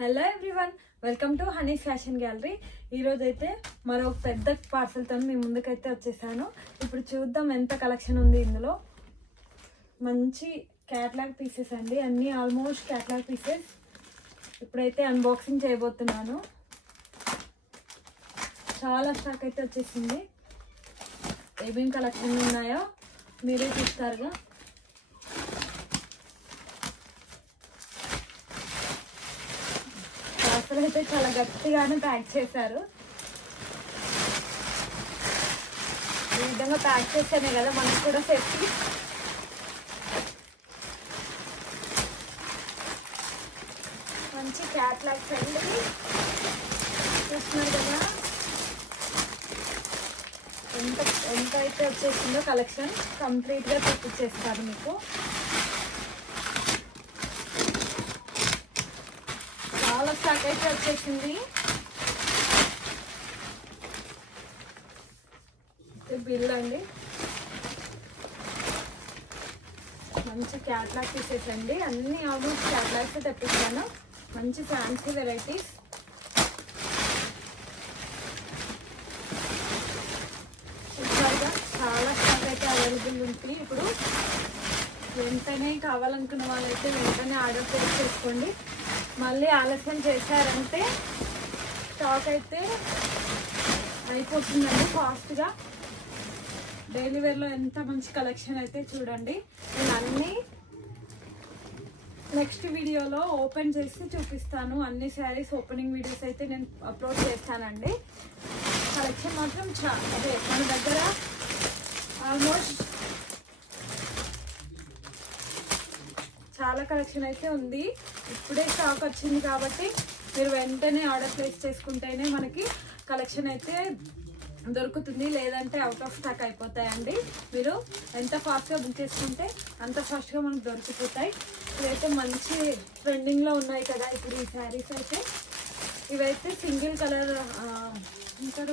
Hello everyone, welcome to honey fashion gallery. ఈరోజు అయితే మరో పెద్ద పార్సల్తో మీ ముందుకైతే వచ్చేసాను. ఇప్పుడు చూద్దాం ఎంత కలెక్షన్ ఉంది ఇందులో. మంచి క్యాట్లాగ్ పీసెస్ అండి, అన్నీ ఆల్మోస్ట్ క్యాట్లాగ్ పీసెస్. ఇప్పుడైతే అన్బాక్సింగ్ చేయబోతున్నాను. చాలా స్టాక్ అయితే వచ్చేసింది. ఏమేమి కలెక్షన్ ఉన్నాయో మీరే చూస్తారుగా. పార్సల్ అయితే చాలా గట్టిగానే ప్యాక్ చేశారు. ఈ విధంగా ప్యాక్ చేస్తేనే కదా మనకు కూడా సేఫ్టీ. మంచి క్యాట్లాగ్స్ అండి, చూస్తున్నారు కదా ఎంత ఎంత అయితే వచ్చేసిందో కలెక్షన్. కంప్లీట్గా తెప్పించేస్తారు మీకు. చాలా స్టాక్ అయితే వచ్చేసింది. బిల్ అండి, మంచి క్యాట్లాగ్ పీసెస్ అండి, అన్ని ఆల్మోస్ట్ క్యాట్లాగ్స్ తెప్పించాను. మంచి ఫ్యాన్సీ వెరైటీస్. చూసారుగా చాలా స్టాక్ అయితే అవైలబుల్ ఉంది. ఇప్పుడు వెంటనే కావాలనుకున్న వాళ్ళైతే వెంటనే ఆర్డర్ ప్లేస్ చేసుకోండి. మళ్ళీ ఆలస్యం చేశారంటే స్టాక్ అయితే అయిపోతుందండి ఫాస్ట్గా. డైలీ వేర్లో ఎంత మంచి కలెక్షన్ అయితే చూడండి. నేను అన్నీ నెక్స్ట్ వీడియోలో ఓపెన్ చేసి చూపిస్తాను. అన్ని శారీస్ ఓపెనింగ్ వీడియోస్ అయితే నేను అప్లోడ్ చేస్తానండి. కలెక్షన్ మాత్రం అదే మన దగ్గర ఆల్మోస్ట్ చాలా కలెక్షన్ అయితే ఉంది. ఇప్పుడే స్టాక్ వచ్చింది కాబట్టి మీరు వెంటనే ఆర్డర్ ప్లేస్ చేసుకుంటేనే మనకి కలెక్షన్ అయితే దొరుకుతుంది, లేదంటే అవుట్ ఆఫ్ స్టాక్ అయిపోతాయండి. మీరు ఎంత ఫాస్ట్గా బుక్ చేసుకుంటే అంత ఫాస్ట్గా మనకు దొరికిపోతాయి. ఇవైతే మంచి ట్రెండింగ్లో ఉన్నాయి కదా ఇప్పుడు ఈ శారీస్ అయితే. ఇవైతే సింగిల్ కలర్ ఇంకా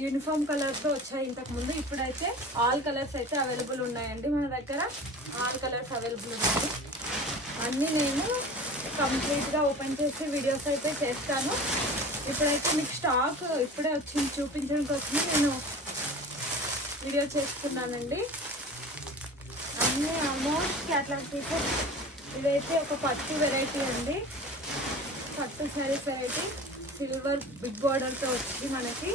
యూనిఫామ్ కలర్స్తో వచ్చాయి ఇంతకుముందు. ఇప్పుడైతే ఆల్ కలర్స్ అయితే అవైలబుల్ ఉన్నాయండి మన దగ్గర. ఆల్ కలర్స్ అవైలబుల్ ఉన్నాయి. అన్నీ నేను కంప్లీట్గా ఓపెన్ చేసి వీడియోస్ అయితే చేస్తాను. ఇప్పుడైతే మీకు స్టాక్ ఇప్పుడే వచ్చింది, చూపించడానికి వచ్చి నేను వీడియో చేస్తున్నానండి. అన్నీ ఆల్మోస్ట్ క్యాట్లాగ్ పీసెస్. ఇదైతే ఒక పట్టు వెరైటీ అండి, పట్టు శారీస్ వెరైటీ. సిల్వర్ బిగ్ బార్డర్తో వచ్చింది మనకి.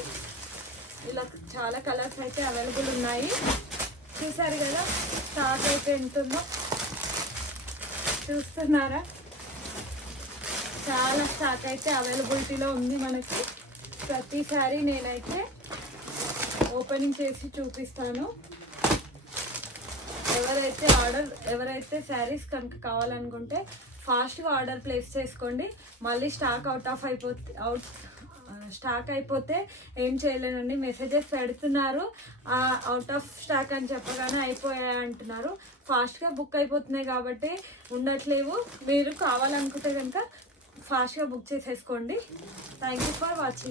ఇలా చాలా కలర్స్ అయితే అవైలబుల్ ఉన్నాయి. చూసారు కదా స్టాక్ అయితే ఎంతుందో, చూస్తున్నారా? చాలా స్టాక్ అయితే అవైలబిలిటీలో ఉంది మనకి. ప్రతిసారి నేనైతే ఓపెనింగ్ చేసి చూపిస్తాను. ఎవరైతే శారీస్ కనుక కావాలనుకుంటే ఫాస్ట్గా ఆర్డర్ ప్లేస్ చేసుకోండి. మళ్ళీ స్టాక్ అయిపోతే ఏం చేయలేనండి. మెసేజెస్ పెడుతున్నారు అవుట్ ఆఫ్ స్టాక్ అని చెప్పగానే అయిపోయాయి అంటున్నారు. ఫాస్ట్గా బుక్ అయిపోతున్నాయి కాబట్టి ఉండట్లేవు. మీరు కావాలనుకుంటే కనుక ఫాస్ట్గా బుక్ చేసేసుకోండి. Thank you for watching.